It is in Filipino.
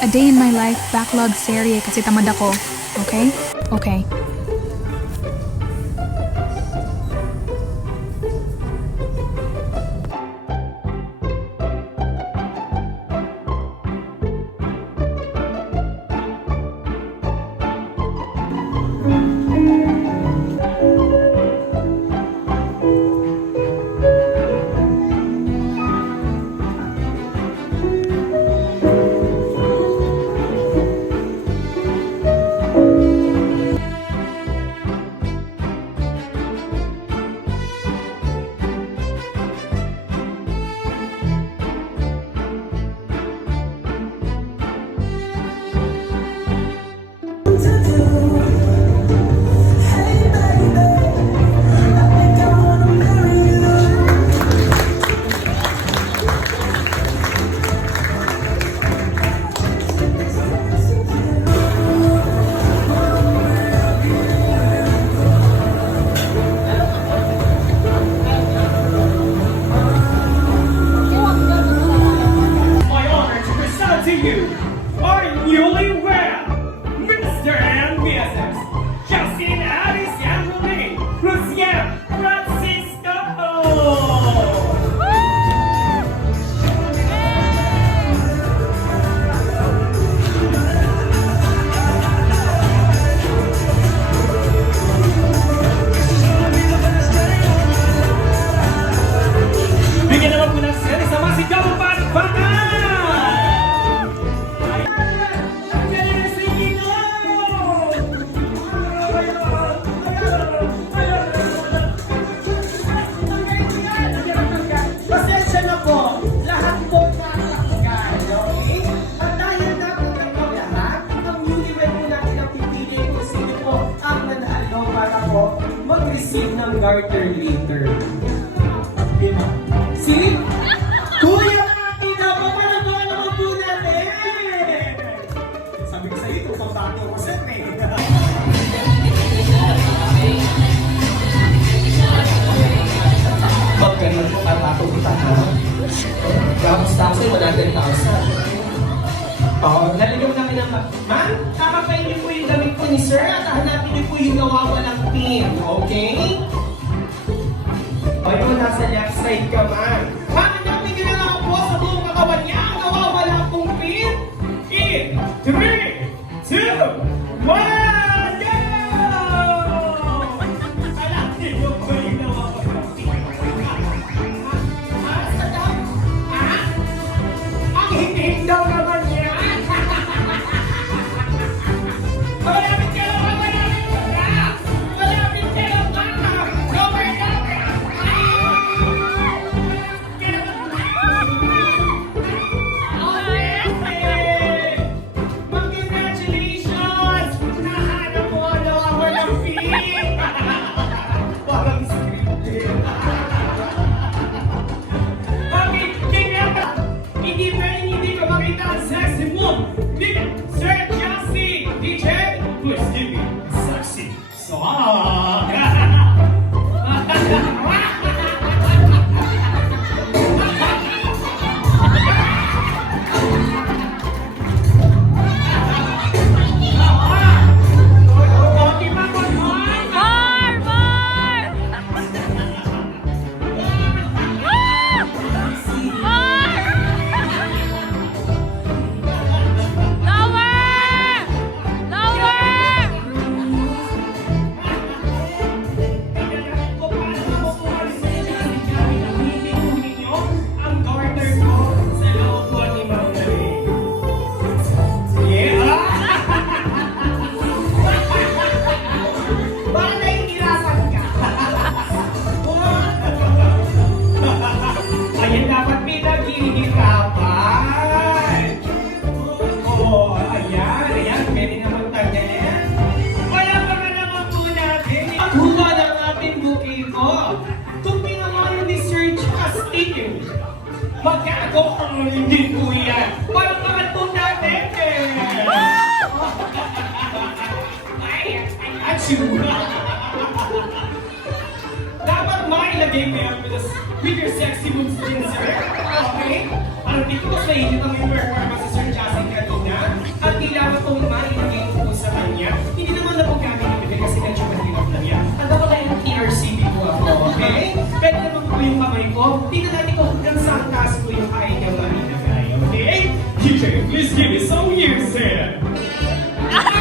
A Day in My Life backlog serye kasi tamad ako. Okay? Okay. To you, our newlywed, Mr. and Mrs. Justin Addis Anthony, Luciana Francisco. Bigyan naman po ng seri sa masigabong palakpakan! Mag-receive ng garter later. See? Kuya Maki na po, palagawa naman po natin! Sabi ko sa'yo, ito pang bato ko set eh. Magkaroon po ang bato kita ha? Kamusta ako sa'yo, 100,000. Oo, naligaw namin ang ma'am, kakapain niyo po yung damit ko ni sir at hanapin niyo po yung nawawalang pin, okay? O ito, nasa left side ka, ma'am. Ma'am, hanapin niyo na lang po sa buong katawan niya ang nawawala pong pin. In 3, 2, 1, go! Hanapin niyo po yung nawawalang pin. Sadam? Ang hindi daw naman niya. Malapit ka lang! Malapit ka lang! Malapit ka lang! Lower, lower! Okay! Congratulations! Nahanap mo ang nawawalang pin! Parang scripted. Okay, kaya ka! Hindi pwedeng hindi ka makita ang sexy mo! Sir Chelsea! DJ! Please give me sexy song! Okay, Mamon! Ang garter ko sa loob ko ni Ma'am Marie. Yeah! Bakit nahihirapan ka? Ayan, dapat pinaghihirapan. Oo, ayan, ayan, pwede naman tanggalin. Wala pa ka naman po natin. Ang hula ng ating bouquet ko. Kung ginawa yun ni Sir Justin, magkago ang hindi po yan. Parang mga po natin eh. Ay, achoo. Dapat mailagay mo yan with your sexy moves din, sir. Okay? Parang dito mas mainit ang yung performance si Sir Justin kanina. give me some you, Santa.